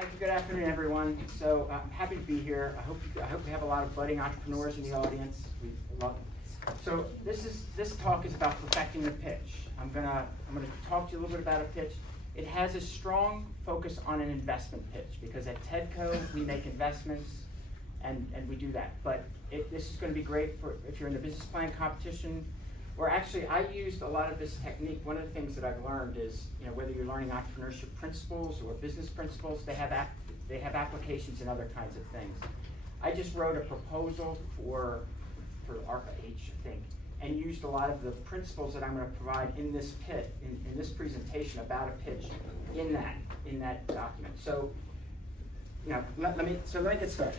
Thank you. Good afternoon, everyone. So I'm happy to be here. I hope we have a lot of budding entrepreneurs in the audience. We love them. So this talk is about perfecting the pitch. I'm gonna talk to you a little bit about a pitch. It has a strong focus on an investment pitch because at TEDCO we make investments and we do that. But this is going to be great for if you're in the business plan competition. Or actually, I used a lot of this technique. One of the things that I've learned is, whether you're learning entrepreneurship principles or business principles, they have applications in other kinds of things. I just wrote a proposal for ARPA H, I think, and used a lot of the principles that I'm going to provide in this in this presentation about a pitch in that document. So, let me get started.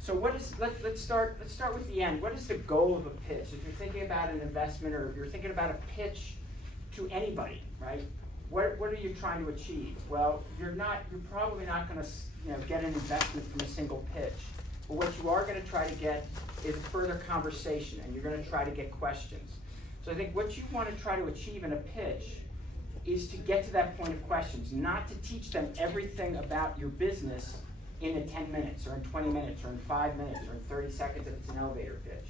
So let's start with the end. What is the goal of a pitch? If you're thinking about an investment or if you're thinking about a pitch to anybody, right? What are you trying to achieve? Well, you're probably not going to get an investment from a single pitch. But what you are going to try to get is a further conversation, and you're going to try to get questions. So I think what you want to try to achieve in a pitch is to get to that point of questions, not to teach them everything about your business in 10 minutes or in 20 minutes or in 5 minutes or in 30 seconds if it's an elevator pitch.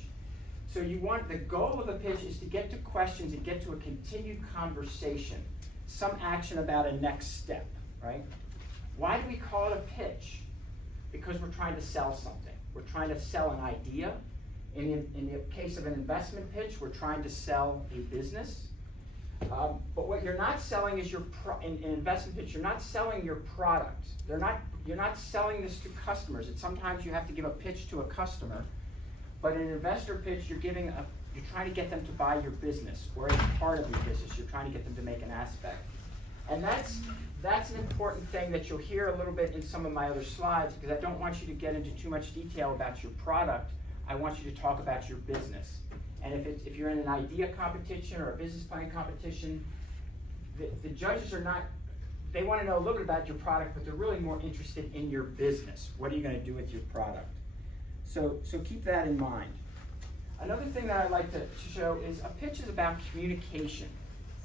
So the goal of a pitch is to get to questions and get to a continued conversation, some action about a next step, right? Why do we call it a pitch? Because we're trying to sell something. We're trying to sell an idea. In the case of an investment pitch, we're trying to sell a business. But what you're not selling is in an investment pitch, you're not selling your product. You're not selling this to customers. Sometimes you have to give a pitch to a customer, but in an investor pitch, you're trying to get them to buy your business or a part of your business. You're trying to get them to make an aspect. And that's an important thing that you'll hear a little bit in some of my other slides, because I don't want you to get into too much detail about your product. I want you to talk about your business. And if you're in an idea competition or a business plan competition, the judges they want to know a little bit about your product, but they're really more interested in your business. What are you going to do with your product? So keep that in mind. Another thing that I'd like to show is a pitch is about communication,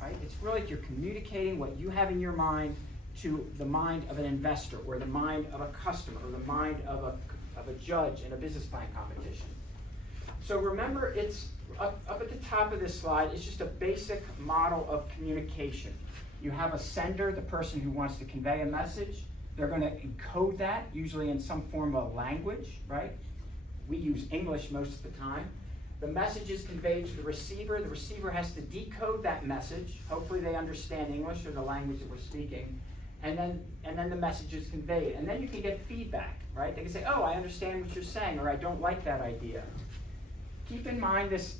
right? It's really like you're communicating what you have in your mind to the mind of an investor or the mind of a customer or the mind of a judge in a business plan competition. So remember, it's up at the top of this slide, it's just a basic model of communication. You have a sender, the person who wants to convey a message. They're going to encode that, usually in some form of language, right? We use English most of the time. The message is conveyed to the receiver. The receiver has to decode that message. Hopefully they understand English or the language that we're speaking. And then the message is conveyed. And then you can get feedback, right? They can say, oh, I understand what you're saying, or I don't like that idea. Keep in mind this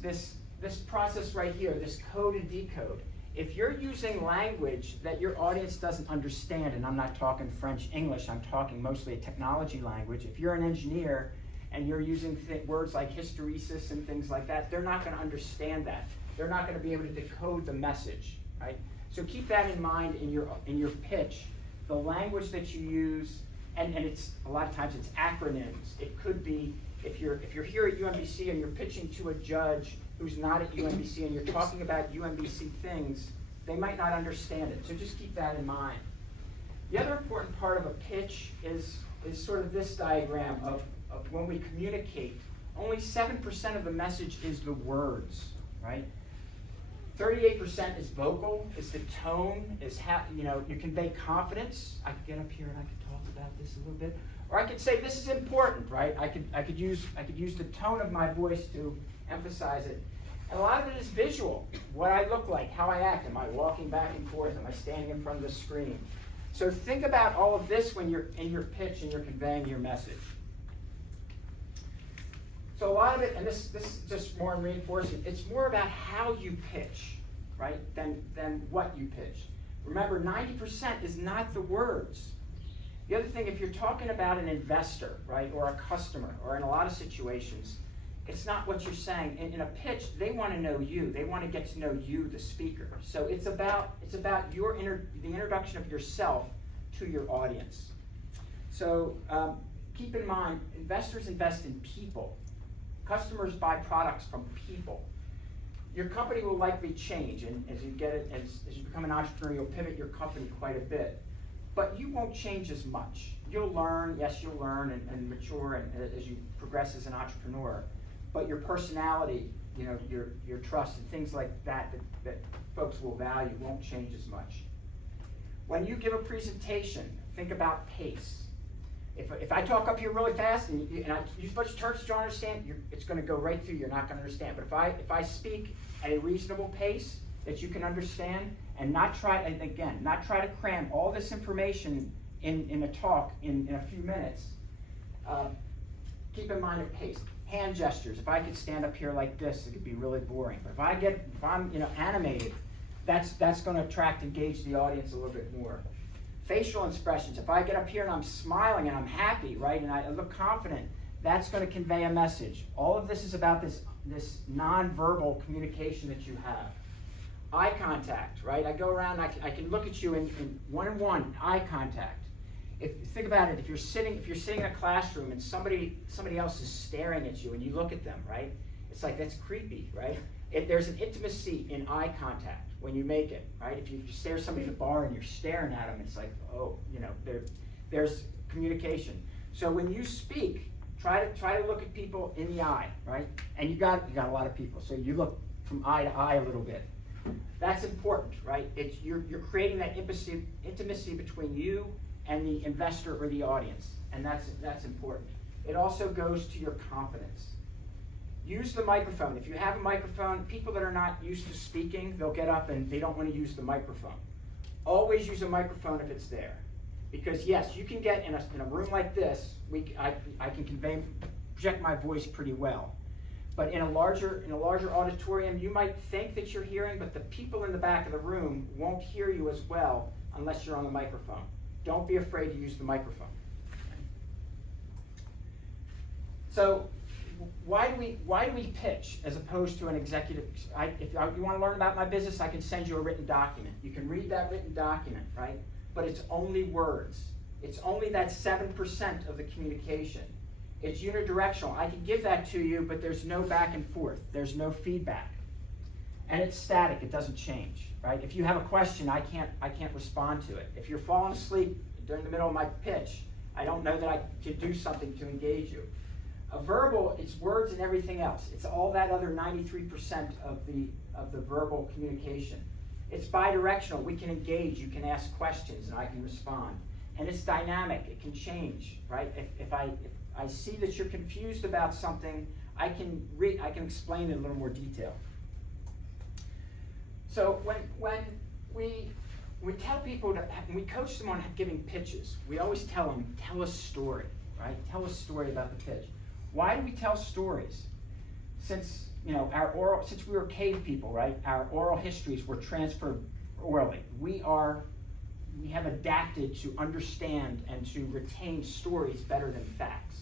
process right here, this code and decode. If you're using language that your audience doesn't understand, and I'm not talking French, English, I'm talking mostly a technology language. If you're an engineer and you're using words like hysteresis and things like that, they're not going to understand that. They're not going to be able to decode the message, right? So keep that in mind in your pitch. The language that you use, and it's a lot of times it's acronyms. It could be if you're here at UMBC and you're pitching to a judge who's not at UMBC and you're talking about UMBC things, they might not understand it. So just keep that in mind. The other important part of a pitch is sort of this diagram of when we communicate. Only 7% of the message is the words, right? 38% is vocal, is the tone, is you convey confidence. I could get up here and I could talk about this a little bit. Or I could say this is important, right? I could use the tone of my voice to emphasize it. And a lot of it is visual. What I look like, how I act. Am I walking back and forth? Am I standing in front of the screen? So think about all of this when you're in your pitch and you're conveying your message. So a lot of it, and this is just more in reinforcement, it's more about how you pitch, right, than what you pitch. Remember, 90% is not the words. The other thing, if you're talking about an investor, right, or a customer, or in a lot of situations, it's not what you're saying. In a pitch, they want to know you. They want to get to know you, the speaker. So it's about the introduction of yourself to your audience. So keep in mind, investors invest in people. Customers buy products from people. Your company will likely change, and as you become an entrepreneur, you'll pivot your company quite a bit. but you won't change as much. You'll learn, yes, you'll learn and mature as you progress as an entrepreneur, but your personality, you know, your trust and things like that folks will value won't change as much. When you give a presentation, think about pace. If I talk up here really fast and I use a bunch of terms that you don't understand, it's going to go right through. You're not going to understand. But if I speak at a reasonable pace that you can understand, and not try to cram all this information in a talk in a few minutes. Keep in mind a pace. Hand gestures. If I could stand up here like this, it could be really boring. But if I'm animated, that's going to attract, engage the audience a little bit more. Facial expressions. If I get up here and I'm smiling and I'm happy, right, and I look confident, that's going to convey a message. All of this is about this nonverbal communication that you have. Eye contact, right? I go around, I can look at you in one-on-one eye contact. Think about it, if you're sitting in a classroom and somebody else is staring at you and you look at them, right? It's like, that's creepy, right? There's an intimacy in eye contact when you make it, right? If you stare at somebody at a bar and you're staring at them, it's like, oh, there's communication. So when you speak, try to look at people in the eye, right? And you got a lot of people, so you look from eye to eye a little bit. That's important, right? You're creating that intimacy between you and the investor or the audience, and that's important. It also goes to your confidence. Use the microphone. If you have a microphone, people that are not used to speaking, they'll get up and they don't want to use the microphone. Always use a microphone if it's there, because yes, you can get in a room like this. I can project my voice pretty well. But in a larger auditorium, you might think that you're hearing, but the people in the back of the room won't hear you as well unless you're on the microphone. Don't be afraid to use the microphone. So, why do we pitch as opposed to an executive? If you want to learn about my business, I can send you a written document. You can read that written document, right? But it's only words. It's only that 7% of the communication. It's unidirectional. I can give that to you, but there's no back and forth. There's no feedback. And it's static. It doesn't change, right? If you have a question, I can't respond to it. If you're falling asleep during the middle of my pitch, I don't know that I can do something to engage you. A verbal, it's words and everything else. It's all that other 93% of the verbal communication. It's bidirectional. We can engage. You can ask questions, and I can respond. And it's dynamic. It can change, right? If I see that you're confused about something, I can explain in a little more detail. So when we tell people when we coach them on giving pitches, we always tell them, tell a story, right? Tell a story about the pitch. Why do we tell stories? Since since we were cave people, right? Our oral histories were transferred orally. We have adapted to understand and to retain stories better than facts.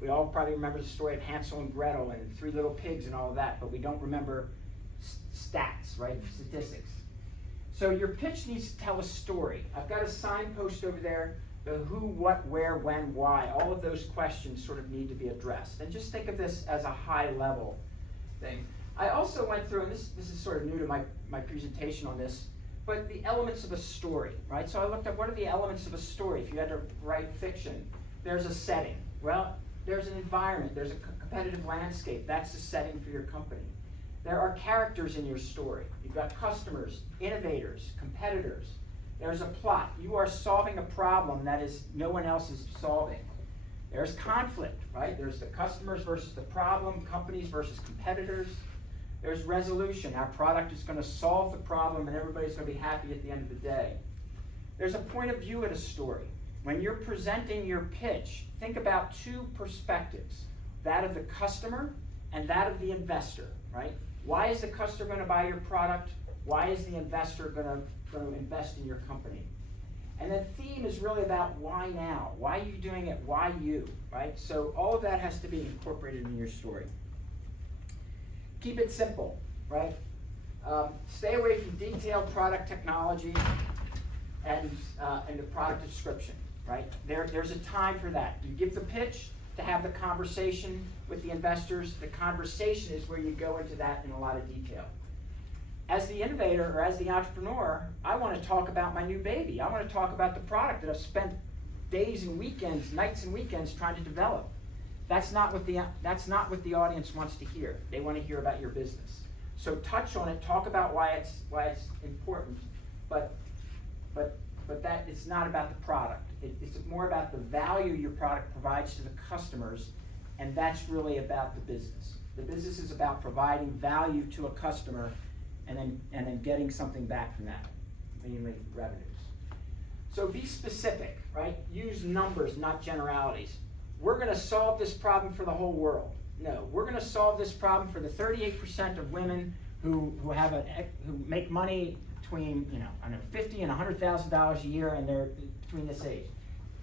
We all probably remember the story of Hansel and Gretel and Three Little Pigs and all of that, but we don't remember stats, right? Statistics. So your pitch needs to tell a story. I've got a signpost over there, the who, what, where, when, why. All of those questions sort of need to be addressed. And just think of this as a high level thing. I also went through, and this is sort of new to my presentation on this, but the elements of a story, right? So I looked at what are the elements of a story. If you had to write fiction, there's a setting. Well, there's an environment. There's a competitive landscape. That's the setting for your company. There are characters in your story. You've got customers, innovators, competitors. There's a plot. You are solving a problem that is no one else is solving. There's conflict, right? There's the customers versus the problem, companies versus competitors. There's resolution. Our product is going to solve the problem and everybody's going to be happy at the end of the day. There's a point of view in a story. When you're presenting your pitch, think about two perspectives, that of the customer and that of the investor, right? Why is the customer going to buy your product? Why is the investor going to invest in your company? And then theme is really about why now? Why are you doing it? Why you, right? So all of that has to be incorporated in your story. Keep it simple, right? Stay away from detailed product technology and the product description, right? There's a time for that. You give the pitch to have the conversation with the investors. The conversation is where you go into that in a lot of detail. as the innovator or as the entrepreneur, I want to talk about my new baby. I want to talk about the product that I've spent days and weekends, nights and weekends trying to develop. That's not what the audience wants to hear. They want to hear about your business. So touch on it, talk about why it's important, but that it's not about the product. It's more about the value your product provides to the customers, and that's really about the business. The business is about providing value to a customer and then getting something back from that, mainly revenues. So be specific, right? Use numbers, not generalities. We're going to solve this problem for the whole world. No, we're going to solve this problem for the 38% of women who make money between $50,000 and $100,000 a year, and they're between this age.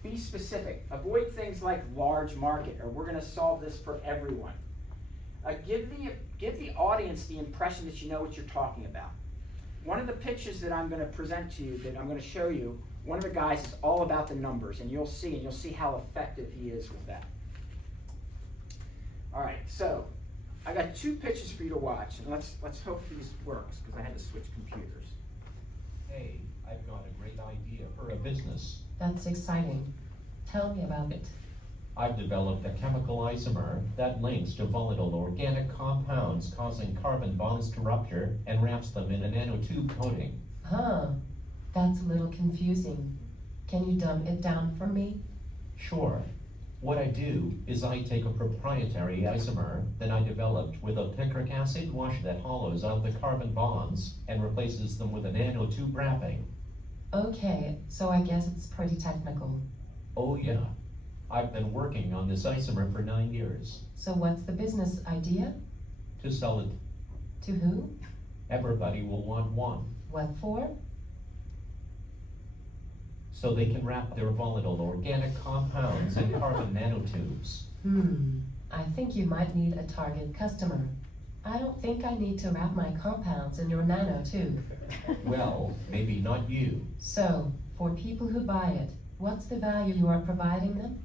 Be specific. Avoid things like large market, or we're going to solve this for everyone. Give the audience the impression that you know what you're talking about. One of the pitches that I'm going to present to you, that I'm going to show you, one of the guys is all about the numbers, and you'll see how effective he is with that. All right, so I got 2 pitches for you to watch, and let's hope these works, because I had to switch computers. Hey, I've got a great idea for a business. That's exciting. Tell me about it. I've developed a chemical isomer that links to volatile organic compounds, causing carbon bonds to rupture and wraps them in a nanotube coating. Huh. That's a little confusing. Can you dumb it down for me? Sure. What I do is I take a proprietary isomer that I developed with a picric acid wash that hollows out the carbon bonds and replaces them with a nanotube wrapping. Okay, so I guess it's pretty technical. Oh yeah. I've been working on this isomer for 9 years. So what's the business idea? To sell it. To who? Everybody will want one. What for? So they can wrap their volatile organic compounds in carbon nanotubes. I think you might need a target customer. I don't think I need to wrap my compounds in your nanotube. Well, maybe not you. So, for people who buy it, what's the value you are providing them?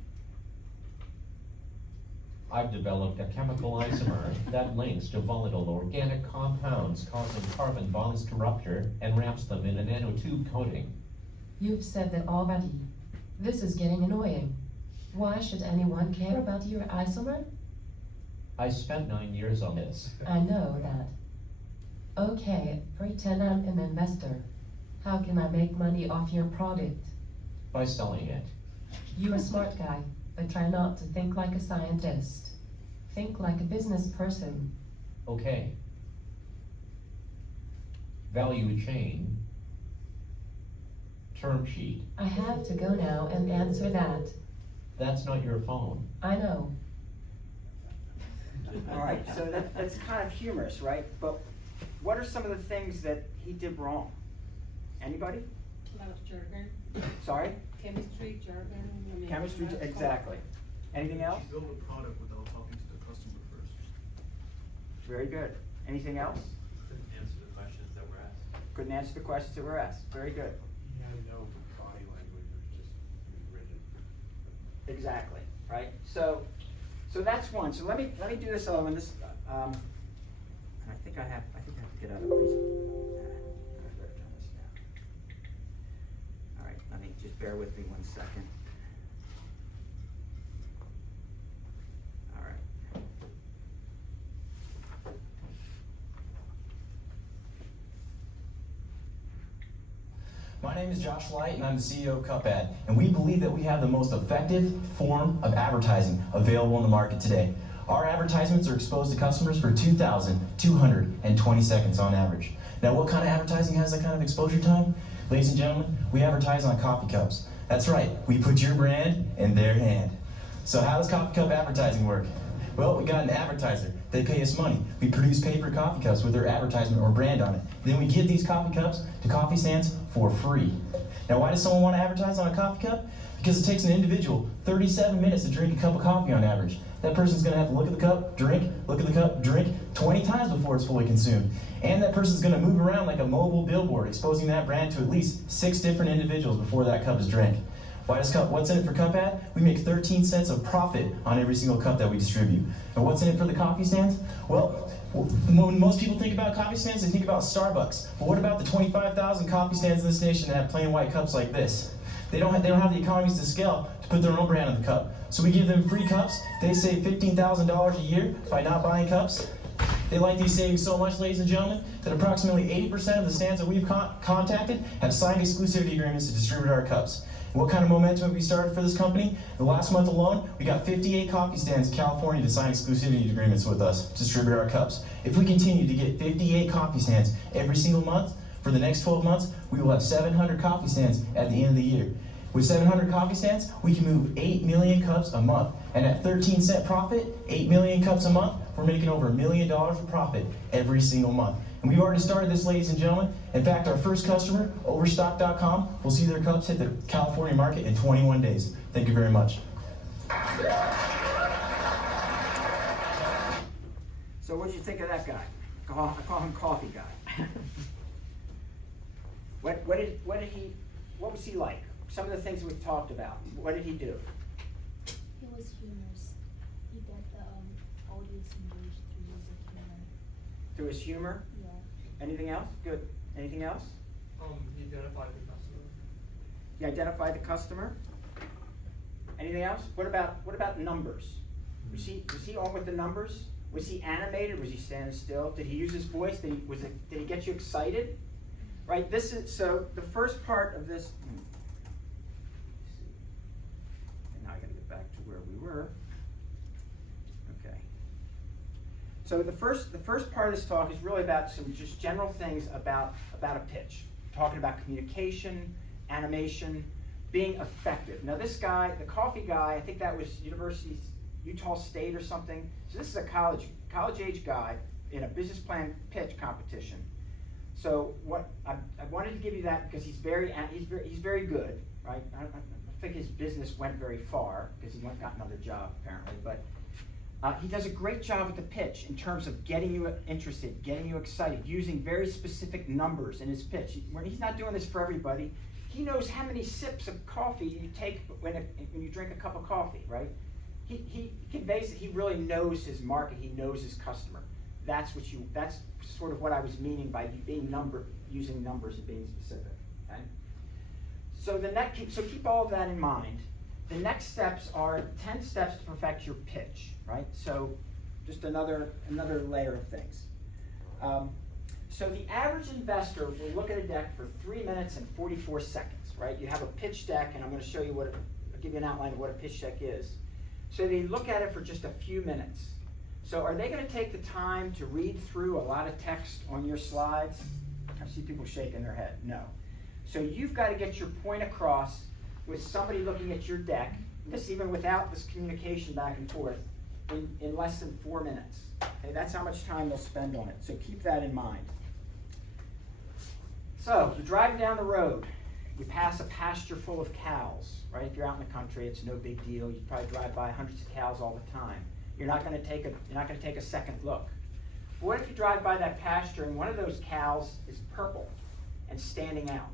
I've developed a chemical isomer that links to volatile organic compounds, causing carbon bonds to rupture and wraps them in a nanotube coating. You've said that already. This is getting annoying. Why should anyone care about your isomer? I spent 9 years on this. I know that. Okay, pretend I'm an investor. How can I make money off your product? By selling it. You're a smart guy, but try not to think like a scientist. Think like a business person. Okay. Value chain. Term sheet. I have to go now and answer that. That's not your phone. I know. All right, so that's kind of humorous, right? But what are some of the things that he did wrong? Anybody? A lot of jargon. Sorry? Chemistry, jargon. Chemistry, exactly. Anything else? She built a product without talking to the customer first. Very good. Anything else? Couldn't answer the questions that were asked. Couldn't answer the questions that were asked. Very good. He had no body language, it was just rigid. Exactly, right? So that's one. So let me do this other one. This and I think I have to get out of the I better turn this down. All right, let me just bear with me 1 second. All right. My name is Josh Light, and I'm the CEO of Cupad, and we believe that we have the most effective form of advertising available in the market today. Our advertisements are exposed to customers for 2,220 seconds on average. Now, what kind of advertising has that kind of exposure time? Ladies and gentlemen, we advertise on coffee cups. That's right, we put your brand in their hand. So how does coffee cup advertising work? Well, we got an advertiser. They pay us money. We produce paper coffee cups with their advertisement or brand on it. Then we give these coffee cups to coffee stands for free. Now, why does someone want to advertise on a coffee cup? Because it takes an individual 37 minutes to drink a cup of coffee on average. That person's going to have to look at the cup, drink, look at the cup, drink 20 times before it's fully consumed. And that person's going to move around like a mobile billboard, exposing that brand to at least 6 different individuals before that cup is drank. What's in it for Cupad? We make 13 cents of profit on every single cup that we distribute. And what's in it for the coffee stands? Well, When most people think about coffee stands, they think about Starbucks. But what about the 25,000 coffee stands in this nation that have plain white cups like this? They don't have the economies to scale to put their own brand on the cup. So we give them free cups. They save $15,000 a year by not buying cups. They like these savings so much, ladies and gentlemen, that approximately 80% of the stands that we've contacted have signed exclusivity agreements to distribute our cups. And what kind of momentum have we started for this company? The last month alone, we got 58 coffee stands in California to sign exclusivity agreements with us to distribute our cups. If we continue to get 58 coffee stands every single month, for the next 12 months, we will have 700 coffee stands at the end of the year. With 700 coffee stands, we can move 8 million cups a month. And at 13-cent profit, 8 million cups a month, we're making over $1 million of profit every single month. And we've already started this, ladies and gentlemen. In fact, our first customer, Overstock.com, will see their cups hit the California market in 21 days. Thank you very much. So what did you think of that guy? I call him Coffee Guy. What was he like? Some of the things we've talked about. What did he do? He was humorous. He got the audience engaged through his humor. Through his humor? Yeah. Anything else? Good. Anything else? He identified the customer. He identified the customer. Anything else? What about numbers? Was he on with the numbers? Was he animated? Was he standing still? Did he use his voice? Did he get you excited? Right. So the first part of this. And now I got to get back to where we were. Okay. So the first part of this talk is really about some just general things about a pitch. Talking about communication, animation, being effective. Now this guy, the coffee guy, I think that was Utah State or something. So this is a college age guy in a business plan pitch competition. So what I wanted to give you that because he's very good, right? I don't think his business went very far because he got another job apparently, but he does a great job with the pitch in terms of getting you interested, getting you excited, using very specific numbers in his pitch. He's not doing this for everybody. He knows how many sips of coffee you take when you drink a cup of coffee, right? He conveys that he really knows his market. He knows his customer. That's sort of what I was meaning by using numbers and being specific. Okay. So keep all of that in mind. The next steps are 10 steps to perfect your pitch. Right. So just another layer of things. So the average investor will look at a deck for 3 minutes and 44 seconds. Right. You have a pitch deck, and I'm going to show you I'll give you an outline of what a pitch deck is. So they look at it for just a few minutes. So are they going to take the time to read through a lot of text on your slides? I see people shaking their head. No. So you've got to get your point across with somebody looking at your deck, this even without this communication back and forth, in less than 4 minutes. Okay, that's how much time they'll spend on it. So keep that in mind. So you're driving down the road. You pass a pasture full of cows, right? If you're out in the country, it's no big deal. You probably drive by hundreds of cows all the time. You're not going to take a second look. But what if you drive by that pasture and one of those cows is purple and standing out?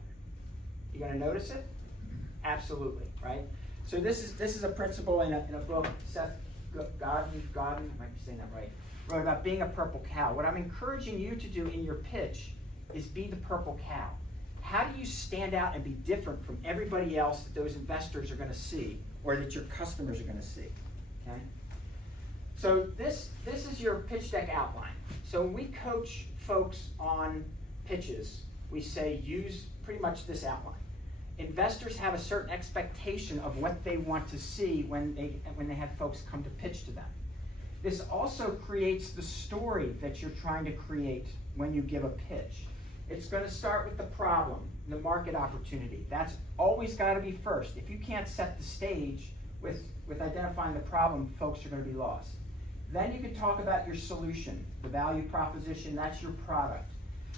You going to notice it? Absolutely, right? So this is a principle in a book Seth Godin, I might be saying that right, wrote about being a purple cow. What I'm encouraging you to do in your pitch is be the purple cow. How do you stand out and be different from everybody else that those investors are going to see or that your customers are going to see? Okay. So this is your pitch deck outline. So when we coach folks on pitches, we say use pretty much this outline. Investors have a certain expectation of what they want to see when they have folks come to pitch to them. This also creates the story that you're trying to create when you give a pitch. It's going to start with the problem, the market opportunity. That's always got to be first. If you can't set the stage with identifying the problem, folks are going to be lost. Then you can talk about your solution, the value proposition, that's your product.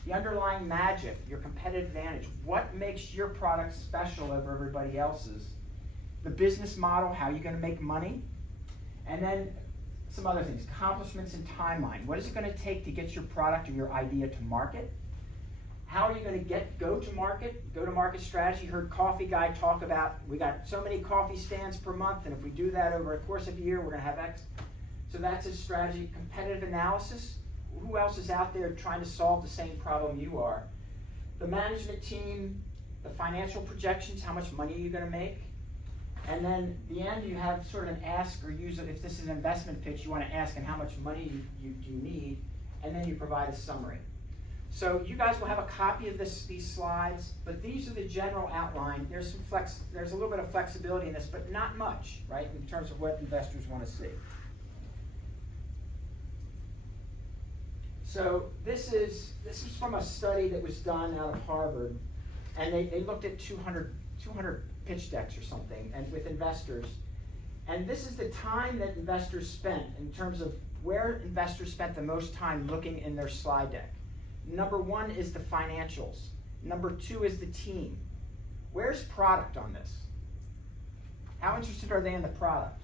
The underlying magic, your competitive advantage, what makes your product special over everybody else's. The business model, how you're going to make money. And then some other things, accomplishments and timeline. What is it going to take to get your product or your idea to market? How are you going to go to market strategy? You heard Coffee Guy talk about, we got so many coffee stands per month, and if we do that over a course of a year, we're going to have X. So that's his strategy. Competitive analysis. who else is out there trying to solve the same problem you are. The management team, the financial projections, how much money are you gonna make? And then the end, you have sort of an ask or use, if this is an investment pitch, you wanna ask and how much money you need, and then you provide a summary. So you guys will have a copy of these slides, but these are the general outline. There's a little bit of flexibility in this, but not much, right, in terms of what investors wanna see. So this is from a study that was done out of Harvard, and they looked at 200 pitch decks or something, and with investors. And this is the time that investors spent in terms of where investors spent the most time looking in their slide deck. Number one is the financials. Number two is the team. Where's product on this? How interested are they in the product?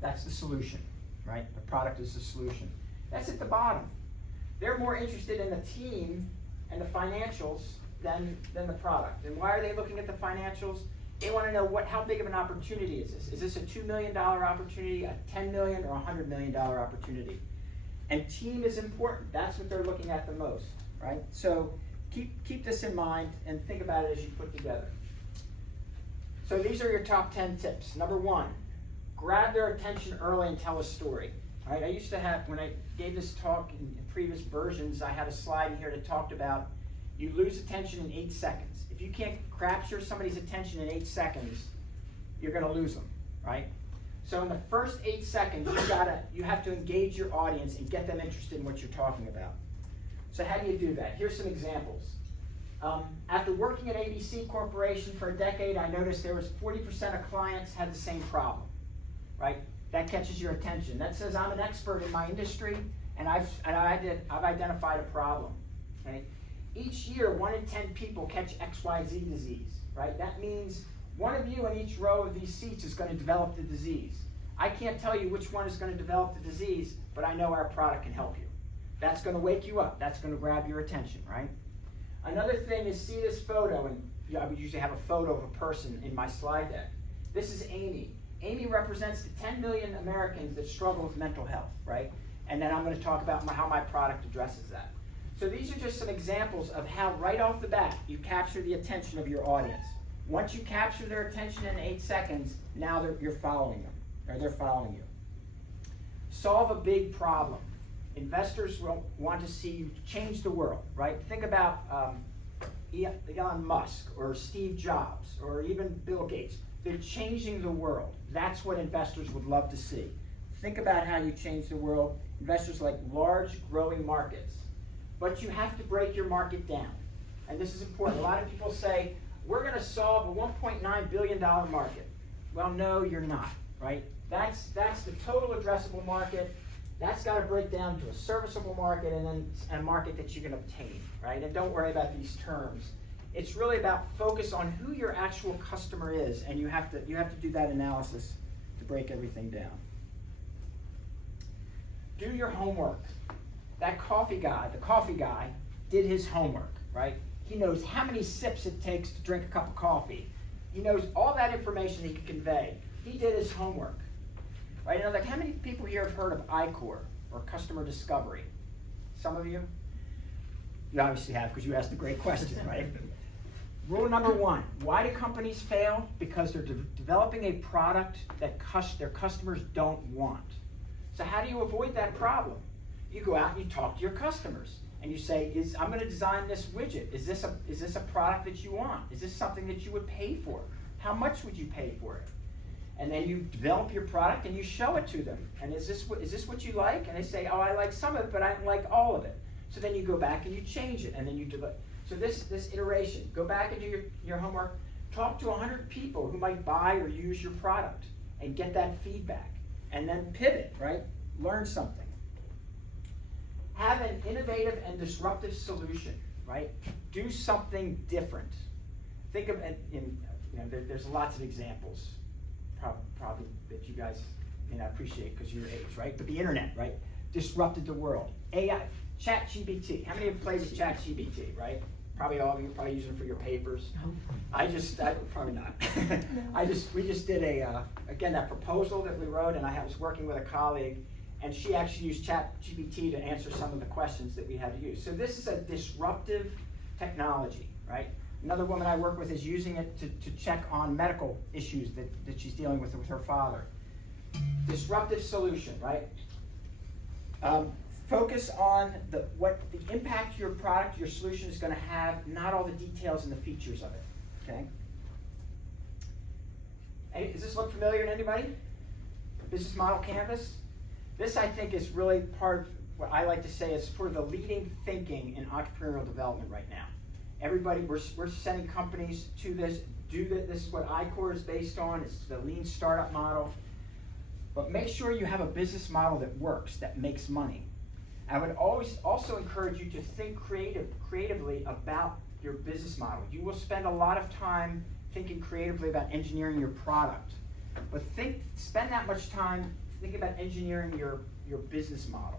That's the solution, right? The product is the solution. That's at the bottom. They're more interested in the team and the financials than the product. And why are they looking at the financials? They want to know how big of an opportunity is this? Is this a $2 million opportunity, a $10 million, or a $100 million opportunity? And team is important. That's what they're looking at the most, right? So keep this in mind and think about it as you put together. So these are your top 10 tips. Number one, grab their attention early and tell a story. All right, I used to have, when I gave this talk in previous versions, I had a slide in here that talked about you lose attention in 8 seconds. If you can't capture somebody's attention in 8 seconds, you're gonna lose them, right? So in the first 8 seconds, you have to engage your audience and get them interested in what you're talking about. So how do you do that? Here's some examples. After working at ABC Corporation for a decade, I noticed there was 40% of clients had the same problem, right? That catches your attention. That says I'm an expert in my industry and I've identified a problem, okay? Each year, 1 in 10 people catch XYZ disease, right? That means one of you in each row of these seats is going to develop the disease. I can't tell you which one is going to develop the disease, but I know our product can help you. That's going to wake you up. That's going to grab your attention, right? Another thing is see this photo, and I would usually have a photo of a person in my slide deck. This is Amy. Amy represents the 10 million Americans that struggle with mental health, right? And then I'm going to talk about how my product addresses that. So these are just some examples of how right off the bat you capture the attention of your audience. Once you capture their attention in 8 seconds, now you're following them, or they're following you. Solve a big problem. Investors will want to see you change the world, right? Think about Elon Musk or Steve Jobs or even Bill Gates. They're changing the world. That's what investors would love to see. Think about how you change the world. Investors like large, growing markets. But you have to break your market down. And this is important. A lot of people say, we're going to solve a $1.9 billion market. Well, no, you're not, right? That's the total addressable market. That's got to break down to a serviceable market and then a market that you can obtain, right? And don't worry about these terms. It's really about focus on who your actual customer is, and you have to do that analysis to break everything down. Do your homework. That the coffee guy did his homework, right? He knows how many sips it takes to drink a cup of coffee. He knows all that information he can convey. He did his homework, right? Like how many people here have heard of ICOR or customer discovery? Some of you? You obviously have because you asked a great question, right? Rule number one, why do companies fail? Because they're developing a product that their customers don't want. So how do you avoid that problem? You go out and you talk to your customers and you say, I'm going to design this widget. Is this a product that you want? Is this something that you would pay for? How much would you pay for it? And then you develop your product and you show it to them. And is this what you like? And they say, oh, I like some of it, but I don't like all of it. So then you go back and you change it, and then you do it. So this iteration, go back and do your homework. Talk to 100 people who might buy or use your product and get that feedback. And then pivot, right? Learn something. Have an innovative and disruptive solution, right? Do something different. Think of it there's lots of examples, probably that you guys may not appreciate because of your age, right? But the internet, right? Disrupted the world. AI, ChatGPT. How many have played with ChatGPT, right? Probably all of you probably using it for your papers. I probably not. We just did again, that proposal that we wrote, and I was working with a colleague, and she actually used ChatGPT to answer some of the questions that we had to use. So this is a disruptive technology, right? Another woman I work with is using it to check on medical issues that she's dealing with her father. Disruptive solution, right? Focus on what the impact your product, your solution is going to have, not all the details and the features of it, okay? Hey, does this look familiar to anybody? Business model canvas? This, I think, is really part of what I like to say is sort of the leading thinking in entrepreneurial development right now. Everybody, we're sending companies to this, this is what iCore is based on, it's the lean startup model. But make sure you have a business model that works, that makes money. I would always also encourage you to think creatively about your business model. You will spend a lot of time thinking creatively about engineering your product, but spend that much time thinking about engineering your business model.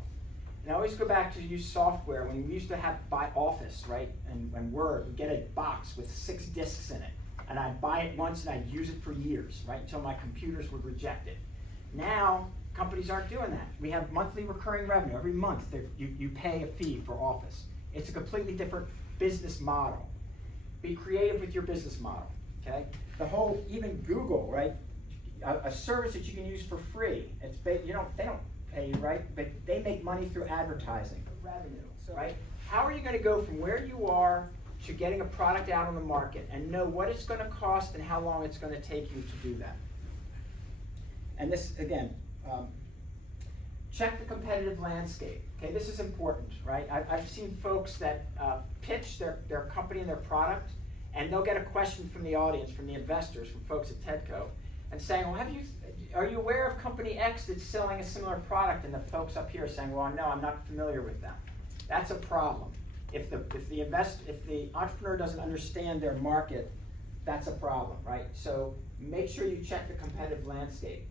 And I always go back to use software. When we used to buy Office, right, and Word, we'd get a box with 6 disks in it, and I'd buy it once and I'd use it for years, right, until my computers would reject it. Now, companies aren't doing that. We have monthly recurring revenue. Every month, you pay a fee for Office. It's a completely different business model. Be creative with your business model, okay? The whole, even Google, right? A service that you can use for free. They don't pay you, right? But they make money through advertising, revenue, right? How are you going to go from where you are to getting a product out on the market and know what it's going to cost and how long it's going to take you to do that? And this, again, check the competitive landscape. Okay, this is important, right? I've seen folks that pitch their company and their product, and they'll get a question from the audience, from the investors, from folks at TEDCO, and saying, well, are you aware of company X that's selling a similar product? And the folks up here are saying, well, no, I'm not familiar with them. That's a problem. If the entrepreneur doesn't understand their market, that's a problem, right? So make sure you check the competitive landscape.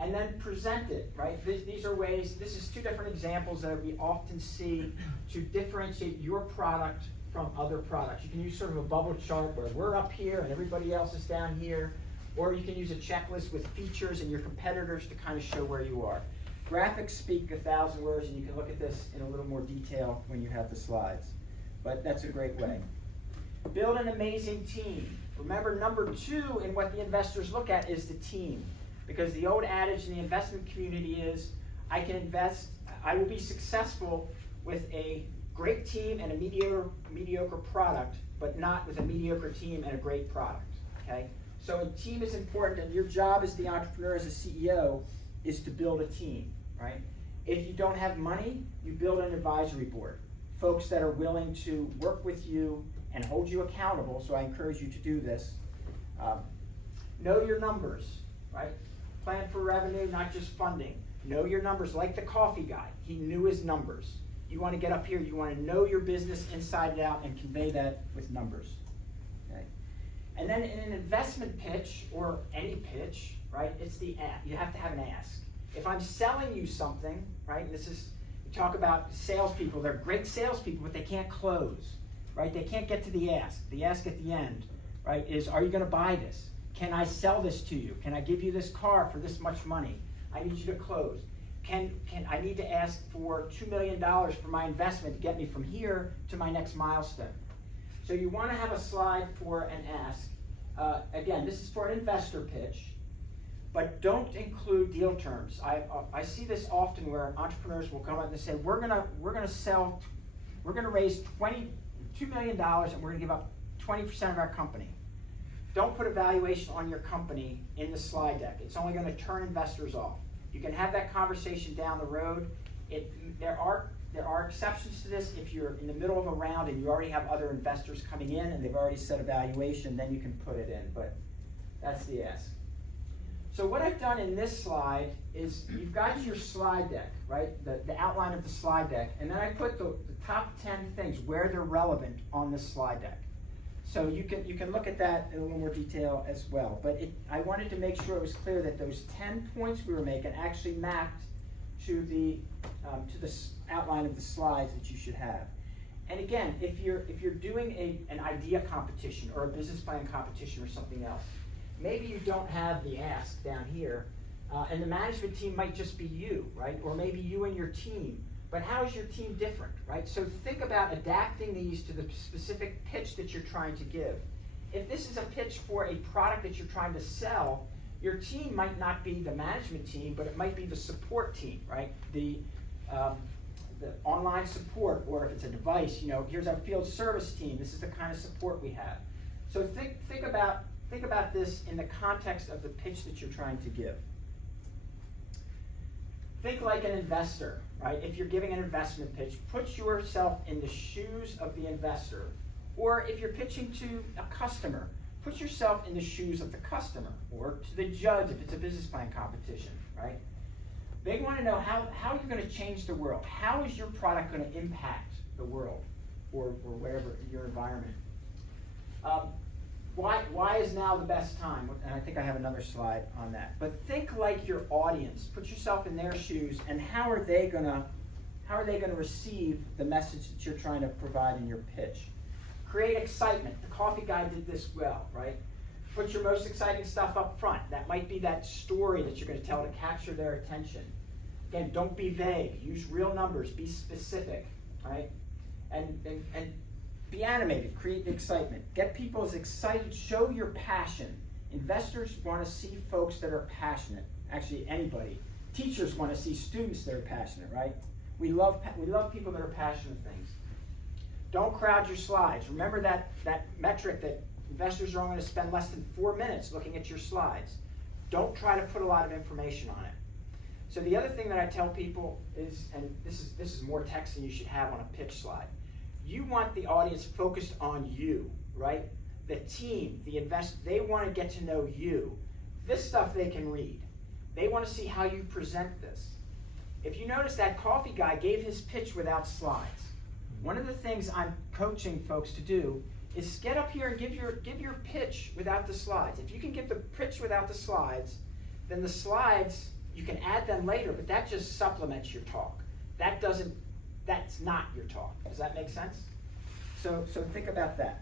And then present it, right? These are ways, this is 2 different examples that we often see to differentiate your product from other products. You can use sort of a bubble chart where we're up here and everybody else is down here, or you can use a checklist with features and your competitors to kind of show where you are. Graphics speak 1,000 words, and you can look at this in a little more detail when you have the slides. But that's a great way. Build an amazing team. Remember, number 2 in what the investors look at is the team. Because the old adage in the investment community is, I will be successful with a great team and a mediocre product, but not with a mediocre team and a great product, okay? So a team is important, and your job as the entrepreneur, as a CEO, is to build a team, right? If you don't have money, you build an advisory board. Folks that are willing to work with you and hold you accountable, so I encourage you to do this. Know your numbers, right? Plan for revenue, not just funding. Know your numbers, like the coffee guy. He knew his numbers. You want to get up here, you want to know your business inside and out and convey that with numbers. Okay? And then in an investment pitch, or any pitch, right, it's the ask. You have to have an ask. If I'm selling you something, right, and this is, we talk about salespeople, they're great salespeople, but they can't close, right? They can't get to the ask. The ask at the end, right, is, are you going to buy this? Can I sell this to you? Can I give you this car for this much money? I need you to close. I need to ask for $2 million for my investment to get me from here to my next milestone. So you want to have a slide for an ask. Again, this is for an investor pitch, but don't include deal terms. I see this often where entrepreneurs will come up and say, we're gonna raise $2 million and we're gonna give up 20% of our company. Don't put a valuation on your company in the slide deck. It's only going to turn investors off. You can have that conversation down the road. There are exceptions to this. If you're in the middle of a round and you already have other investors coming in and they've already set a valuation, then you can put it in. But that's the ask. So what I've done in this slide is you've got your slide deck, right? The outline of the slide deck. And then I put the top 10 things where they're relevant on this slide deck. So you can look at that in a little more detail as well. But I wanted to make sure it was clear that those 10 points we were making actually mapped to the outline of the slides that you should have. And again, if you're doing an idea competition or a business plan competition or something else, maybe you don't have the ask down here. And the management team might just be you, right? Or maybe you and your team. But how is your team different, right? So think about adapting these to the specific pitch that you're trying to give. If this is a pitch for a product that you're trying to sell, your team might not be the management team, but it might be the support team, right? The online support, or if it's a device, here's our field service team. This is the kind of support we have. So think about this in the context of the pitch that you're trying to give. Think like an investor, right? If you're giving an investment pitch, put yourself in the shoes of the investor. Or if you're pitching to a customer, put yourself in the shoes of the customer, or to the judge if it's a business plan competition, right? They want to know how you're going to change the world. How is your product going to impact the world, or wherever, your environment? Why is now the best time? And I think I have another slide on that. But think like your audience. Put yourself in their shoes, and how are they gonna receive the message that you're trying to provide in your pitch? Create excitement. The coffee guy did this well, right? Put your most exciting stuff up front. That might be that story that you're going to tell to capture their attention. Again, don't be vague. Use real numbers. Be specific, right? And be animated. Create excitement. Get people as excited. Show your passion. Investors want to see folks that are passionate. Actually, anybody. Teachers want to see students that are passionate, right? We love people that are passionate things. Don't crowd your slides. Remember that metric that investors are only going to spend less than 4 minutes looking at your slides. Don't try to put a lot of information on it. So the other thing that I tell people is, and this is more text than you should have on a pitch slide. You want the audience focused on you, right? The team, the investor, they want to get to know you. This stuff they can read. They want to see how you present this. If you notice, that coffee guy gave his pitch without slides. One of the things I'm coaching folks to do is get up here and give your pitch without the slides. If you can give the pitch without the slides, then the slides, you can add them later, but that just supplements your talk. That's not your talk. Does that make sense? So think about that.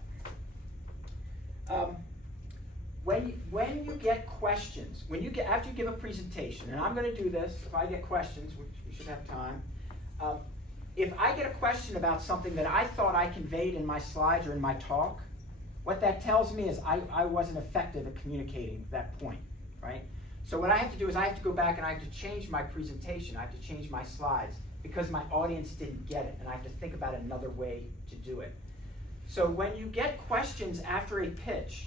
When you get questions, after you give a presentation, and I'm going to do this, if I get questions, which we should have time, if I get a question about something that I thought I conveyed in my slides or in my talk, what that tells me is I wasn't effective at communicating that point, right? So what I have to do is I have to go back and I have to change my presentation. I have to change my slides because my audience didn't get it, and I have to think about another way to do it. So when you get questions after a pitch,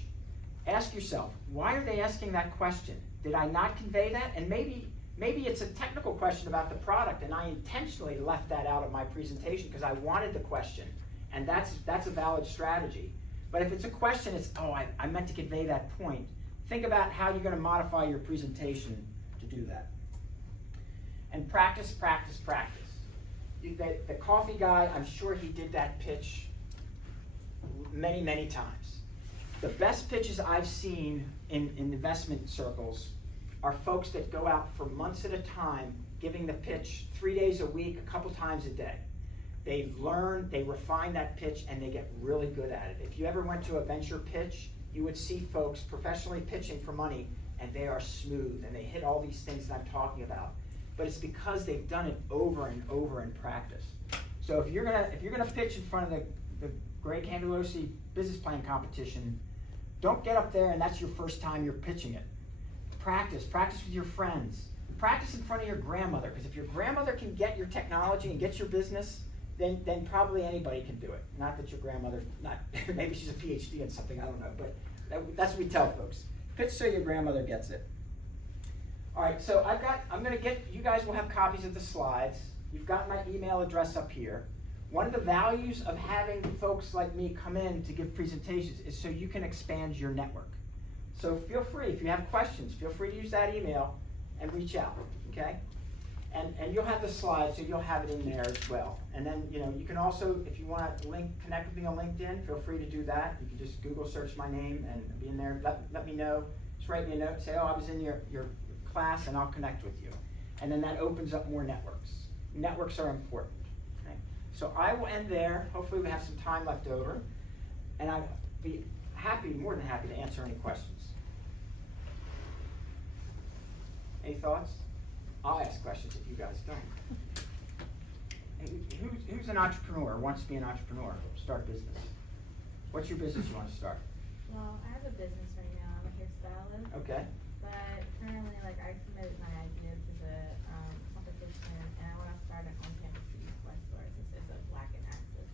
ask yourself, why are they asking that question? Did I not convey that? And maybe it's a technical question about the product, and I intentionally left that out of my presentation because I wanted the question, and that's a valid strategy. But if it's a question, I meant to convey that point. Think about how you're going to modify your presentation to do that. And practice, practice, practice. The coffee guy, I'm sure he did that pitch many, many times. The best pitches I've seen in investment circles are folks that go out for months at a time giving the pitch 3 days a week, a couple times a day. They learn, they refine that pitch, and they get really good at it. If you ever went to a venture pitch, you would see folks professionally pitching for money, and they are smooth, and they hit all these things that I'm talking about. But it's because they've done it over and over in practice. So if you're gonna pitch in front of the Greg Candelosi business plan competition, don't get up there and that's your first time you're pitching it. Practice with your friends. Practice in front of your grandmother, because if your grandmother can get your technology and get your business, then probably anybody can do it. Not that your grandmother, maybe she's a PhD in something, I don't know, but that's what we tell folks. Pitch so your grandmother gets it. All right, so you guys will have copies of the slides. You've got my email address up here. One of the values of having folks like me come in to give presentations is so you can expand your network. So feel free, if you have questions, feel free to use that email and reach out, okay? And you'll have the slides, so you'll have it in there as well. And then, you can also, if you want to connect with me on LinkedIn, feel free to do that. You can just Google search my name and be in there. Let me know. Just write me a note, say, I was in your class, and I'll connect with you. And then that opens up more networks. Networks are important. Okay? So I will end there. Hopefully we have some time left over. And I'll be more than happy to answer any questions. Any thoughts? I'll ask questions if you guys don't. Who's an entrepreneur, wants to be an entrepreneur, start a business? What's your business you want to start? Well, I have a business right now. I'm a hairstylist. Okay, But currently, like, I submitted my idea to the competition, and I want to start an on-campus beauty supply store. This is a black and access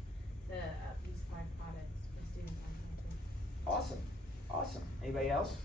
to beauty supply products for students on campus. awesome, awesome. Anybody else?